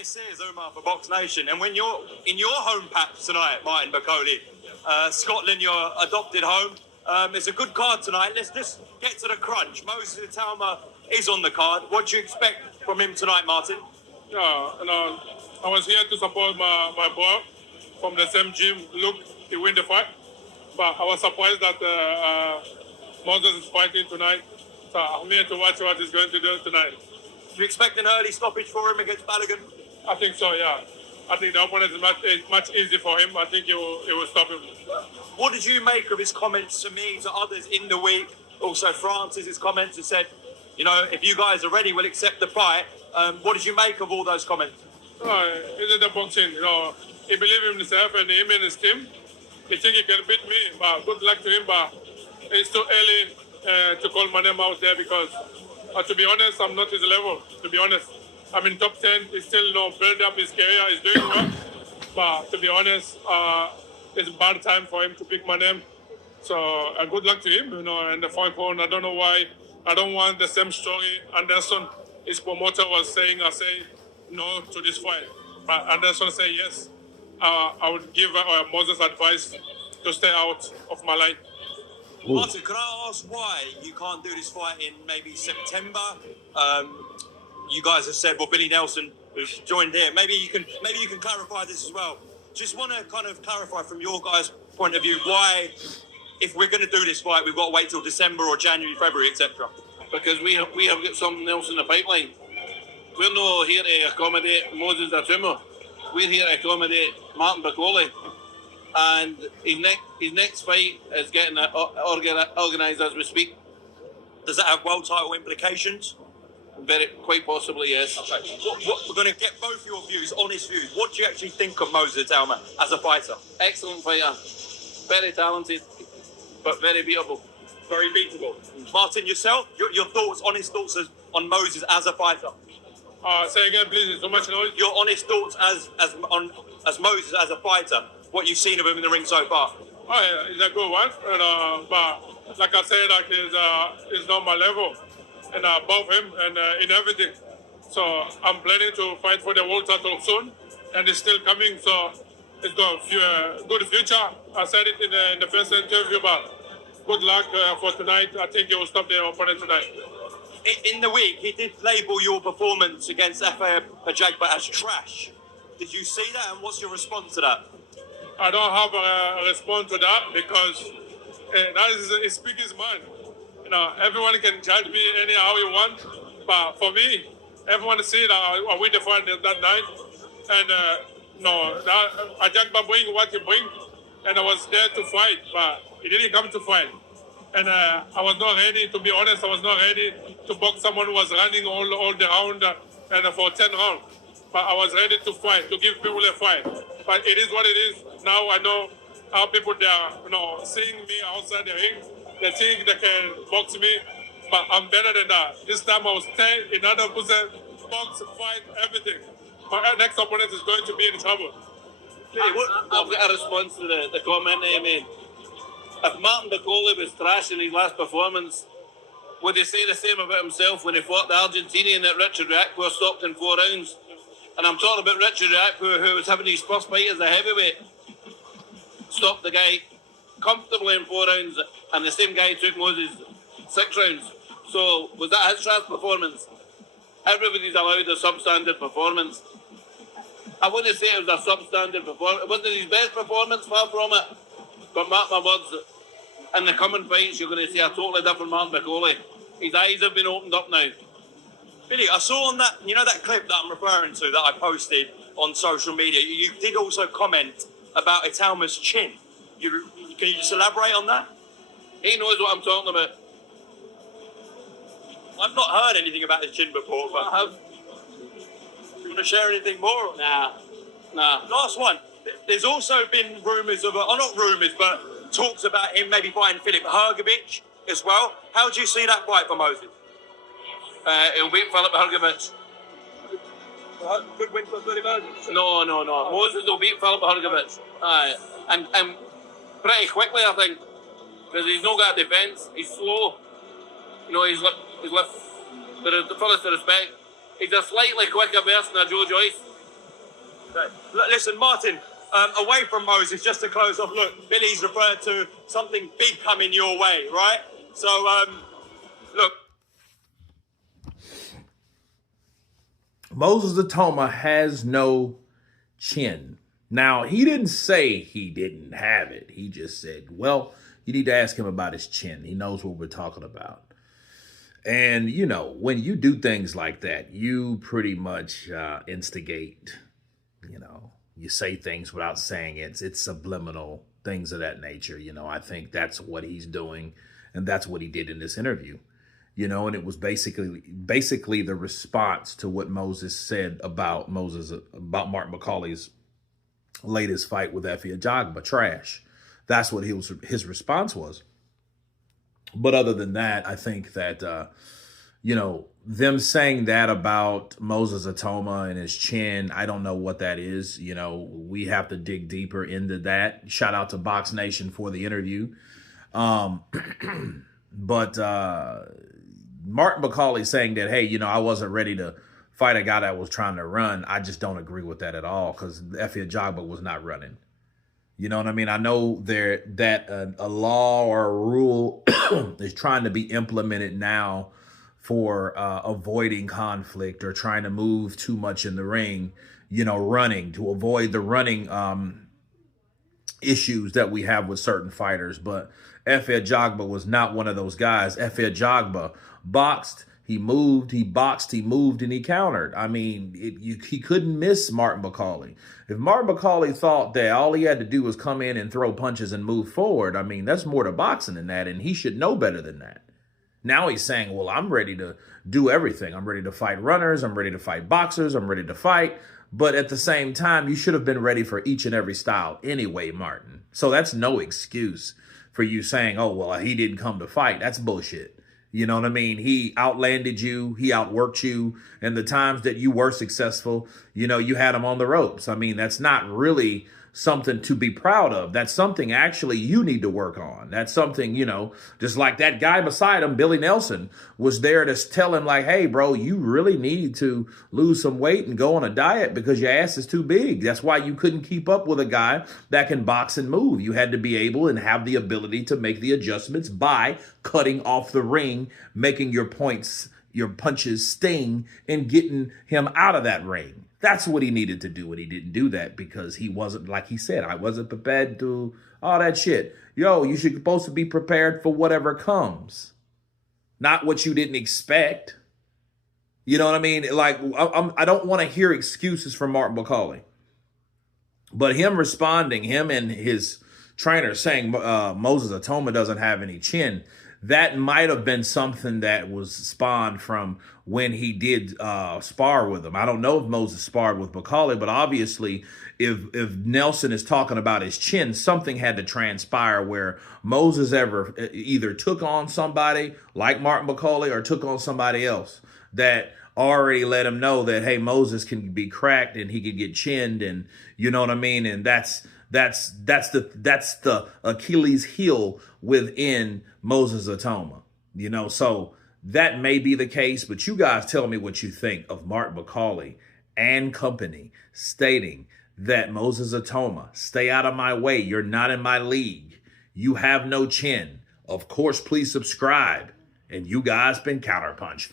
This is Itauma for Box Nation, and when you're in your home patch tonight, Martin Bakole, Scotland, your adopted home, it's a good card tonight. Let's just get to the crunch. Moses Itauma is on the card. What do you expect from him tonight, Martin? Yeah, I was here to support my boy from the same gym. Look, he win the fight, but I was surprised that Moses is fighting tonight. So I'm here to watch what he's going to do tonight. Do you expect an early stoppage for him against Balogun? I think so, yeah. I think the opponent is much easier for him. I think it will stop him. What did you make of his comments to me, to others in the week? Also, Francis's comments have said, you know, if you guys are ready, we'll accept the fight. What did you make of all those comments? It's the boxing, you know. He believes in himself and him and his team. He think he can beat me, but good luck to him. But it's too early to call my name out there because, to be honest, I'm not his level. To be honest, I'm in top 10. He's still build up his career. He's doing well. But to be honest, it's a bad time for him to pick my name. So good luck to him, you know. And the fight on, I don't know why. I don't want the same story. Anderson, his promoter was saying, I say no to this fight. But Anderson say yes. I would give Moses advice to stay out of my line. Martin, can I ask why you can't do this fight in maybe September? You guys have said, well, Billy Nelson, who's joined here, maybe you can clarify this as well. Just want to kind of clarify from your guys' point of view why, if we're going to do this fight, we've got to wait till December or January, February, etc. Because we have got something else in the pipeline. We're not here to accommodate Moses Itauma. We're here to accommodate Martin Bakole. And his next fight is getting organised as we speak. Does that have world title implications? Quite possibly, yes. Okay. We're going to get both your views, honest views. What do you actually think of Moses Itauma as a fighter? Excellent fighter. Very talented, but very beatable. Very beatable. Martin, yourself, your thoughts, honest thoughts on Moses as a fighter? Say again, please. There's so much noise. Your honest thoughts as Moses as a fighter. What you've seen of him in the ring so far? Oh, yeah, he's a good one. And, but like I said, like he's not my level. And above him and in everything. So I'm planning to fight for the world title soon. And it's still coming. So it's got a good future. I said it in the first interview, but good luck for tonight. I think he will stop the opponent tonight. In the week, he did label your performance against F.A. Ajagba as trash. Did you see that? And what's your response to that? I don't have a response to that because that is he speaks his mind. You know, everyone can judge me anyhow you want, but for me, everyone see that I win the fight that night, and Ajagba bring what he bring, and I was there to fight, but he didn't come to fight, and I was not ready. To be honest, I was not ready to box someone who was running all the round and for 10 rounds. But I was ready to fight, to give people a fight. But it is what it is. Now I know how people they are, seeing me outside the ring. They think they can box me, but I'm better than that. This time I will stay in 100%, box, fight, everything. My next opponent is going to be in trouble. I've got a response to the comment he made. If Martin Bakole was trash in his last performance, would he say the same about himself when he fought the Argentinian that Richard Riakpo stopped in 4 rounds? And I'm talking about Richard Riakpo, who was having his first fight as a heavyweight. Stopped the guy comfortably in 4 rounds, and the same guy took Moses 6 rounds. So, was that his trash performance? Everybody's allowed a substandard performance. I wouldn't say it was a substandard performance. It wasn't his best performance, far from it. But mark my words, in the coming fights, you're going to see a totally different Martin Bakole. His eyes have been opened up now. Billy, I saw on that, that clip that I'm referring to that I posted on social media, you did also comment about Itauma's chin. Can you just elaborate on that? He knows what I'm talking about. I've not heard anything about his chin before, but I have. Do you want to share anything more? Nah. Last one. There's also been rumours of, not rumours, but talks about him maybe fighting Filip Hrgović as well. How do you see that fight for Moses? He'll beat Filip Hrgović. Good win for Filip Hrgović? No. Moses will beat Filip Hrgović. And pretty quickly, I think. Because he's not got a defence. He's slow. He's left. With the fullest of respect. He's a slightly quicker version of Joe Joyce. Listen, Martin, away from Moses, just to close off, look, Billy's referred to something big coming your way, right? So, look. Moses Itauma has no chin. Now, he didn't say he didn't have it. He just said, well, you need to ask him about his chin. He knows what we're talking about. And, you know, when you do things like that, you pretty much instigate, you know, you say things without saying it. It's subliminal, things of that nature. You know, I think that's what he's doing. And that's what he did in this interview. You know, and it was basically the response to what Moses said about Martin Bakole's latest fight with Efe Ajagba, trash. That's what his response was. But other than that, I think that, you know, them saying that about Moses Itauma and his chin, I don't know what that is. You know, we have to dig deeper into that. Shout out to Box Nation for the interview. But Martin Bakole saying that, hey, you know, I wasn't ready to fight a guy that was trying to run. I just don't agree with that at all, because Efe Ajagba was not running. You know what I mean? I know that a law or a rule is trying to be implemented now for avoiding conflict or trying to move too much in the ring, you know, running, to avoid the running issues that we have with certain fighters. But Efe Ajagba was not one of those guys. Efe Ajagba boxed, he moved, he boxed, he moved, and he countered. I mean, he couldn't miss Martin Bakole. If Martin Bakole thought that all he had to do was come in and throw punches and move forward, I mean, that's more to boxing than that, and he should know better than that. Now he's saying, well, I'm ready to do everything. I'm ready to fight runners. I'm ready to fight boxers. I'm ready to fight. But at the same time, you should have been ready for each and every style anyway, Martin. So that's no excuse for you saying, oh, well, he didn't come to fight. That's bullshit. You know what I mean? He outlanded you. He outworked you. And the times that you were successful, you know, you had him on the ropes. I mean, that's not really something to be proud of. That's something actually you need to work on. That's something, you know, just like that guy beside him, Billy Nelson, was there to tell him like, hey, bro, you really need to lose some weight and go on a diet because your ass is too big. That's why you couldn't keep up with a guy that can box and move. You had to be able and have the ability to make the adjustments by cutting off the ring, making your points, your punches sting, and getting him out of that ring. That's what he needed to do, and he didn't do that because he wasn't, like he said, I wasn't prepared to all that shit. Yo, you should supposed to be prepared for whatever comes, not what you didn't expect. You know what I mean? Like, I don't want to hear excuses from Martin Bakole. But him responding, him and his trainer saying Moses Itauma doesn't have any chin, that might have been something that was spawned from when he did spar with him. I don't know if Moses sparred with Bakole, but obviously if Nelson is talking about his chin, something had to transpire where Moses ever either took on somebody like Martin Bakole or took on somebody else that already let him know that, hey, Moses can be cracked and he could get chinned, and you know what I mean? And that's the Achilles heel within Moses Itauma, you know. So that may be the case, but you guys tell me what you think of Martin Bakole and company stating that Moses Itauma, stay out of my way. You're not in my league. You have no chin. Of course, please subscribe. And you guys been Counterpunch.